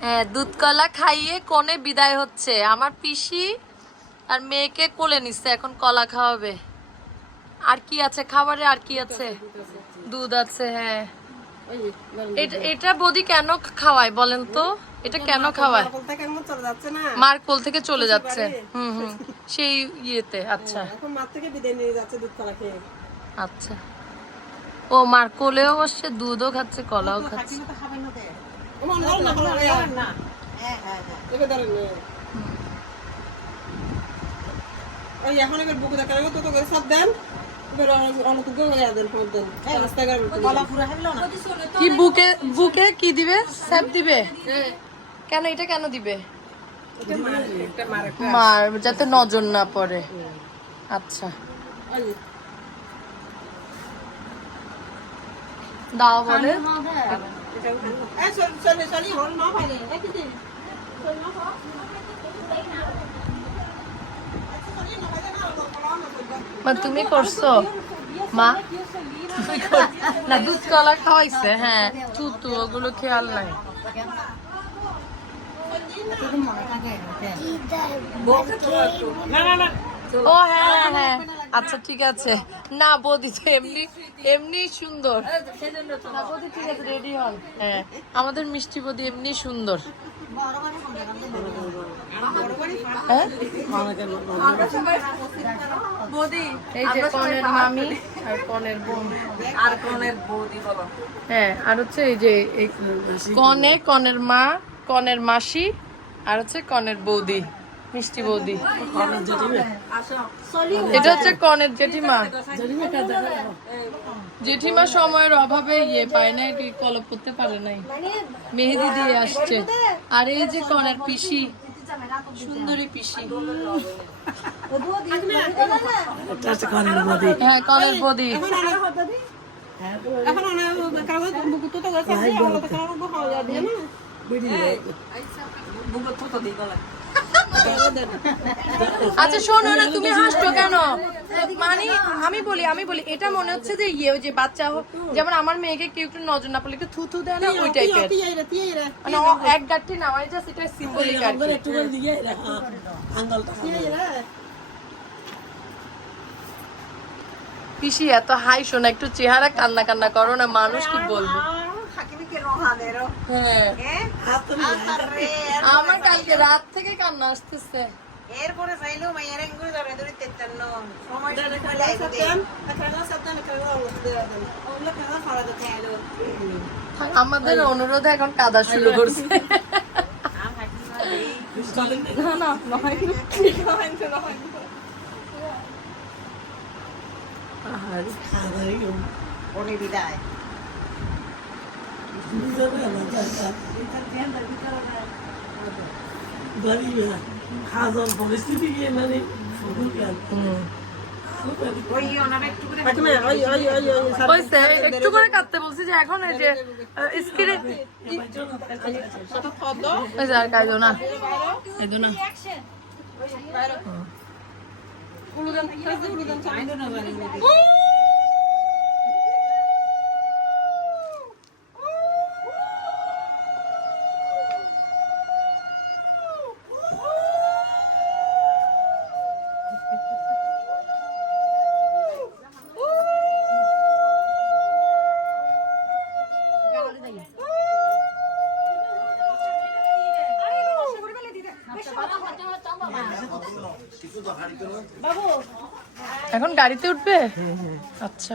হ্যাঁ দুধ কলা খাইয়ে কোণে বিদায় হচ্ছে। আমার পিসি আর মেয়েকে কোলে নিচ্ছে এখন কলা খাওয়াবে। আর কি আছে? খাবারে আর কি আছে? দুধ আছে হ্যাঁ। এটা- এটা বদি কেন খাওয়ায় বলেন তো? এটা কেন খাওয়ায়? মার কোল থেকে চলে যাচ্ছে হুম হুম। সেই ইয়েতে আচ্ছা। খেয়ে। আচ্ছা। ও মার কোলেও বসছে দুধও খাচ্ছে কলাও খাচ্ছে এখন এবার বুকে দেখা লাগবে, তো তো সব দেন। কি বুকে বুকে কি দিবে? স্যাপ দিবে? কেন এটা কেন দিবে? মার, যাতে নজর না পড়ে। আচ্ছা। দাও বলে। এটা উঠে না। এই, চল, চল, চল, এই হল না পারে। এই দিদি, চল না পারে। মা তুমি করছো মা তুমি কর- না দুধ কলা খাওয়াইছে হ্যাঁ তুতু ওগুলো খেয়াল নাই না, না, না। ও হ্যাঁ হ্যাঁ হ্যাঁ আচ্ছা ঠিক আছে। না বৌদি তো এমনি এমনি সুন্দর। না বৌদি ঠিক আছে রেডি হন। হ্যাঁ আমাদের মিষ্টি বৌদি এমনি সুন্দর। হ্যাঁ? এই যে কনের মামি আর কনের বোন। আর কোনের বৌদি হ্যাঁ আর হচ্ছে এই যে এই কনে কনের মা কনের মাসি আর হচ্ছে কনের বৌদি। মিষ্টি বৌদি। এটা হচ্ছে কনের জেঠিমা। জেঠিমা সময়ের অভাবে ইয়ে পায় না কি কলপ করতে পারে নাই। মেহেদি দিয়ে আসছে। আর এই যে কনের পিসি সুন্দরী পিসি। হ্যাঁ কনের বৌদি। এখন অনেক কাগজ তো তো গেছে। তো কাগজ না বুকু তো তো দিই গলা আচ্ছা শোনো না তুমি হাসছো কেন? মানে আমি বলি আমি বলি এটা মনে হচ্ছে যে ইয়ে ওই যে বাচ্চা হোক যেমন আমার মেয়েকে কেউ একটু নজর না পড়লে একটু থুথু দেয় না ওই টাইপের মানে এক গাঠি নামাই জাস্ট এটা সিম্বলিক আর কি। তিয়াইরা পিসি এত হাই শোনা একটু চেহারা কান্না কান্না করো না মানুষ কি বলবে? হ্যাঁ আমার কালকে রাত থেকে কান্না আসতেছে। এরপরে চাইলেও মাইয়ার এঙ্গুলি ধরে ধরে তেতান্ন। সময়টা সাতান এখানে সাতান এখানে অল্প দেয়া দেন ওগুলো খাওয়া খাওয়া দিতে আইলো আমাদের অনুরোধ এখন কাদা শুরু করছে। না না নয় পরে বিদায়। একটু করে কাটতে বলছি যে এখন এই যে স্ক্রিনে এখন গাড়িতে উঠবে আচ্ছা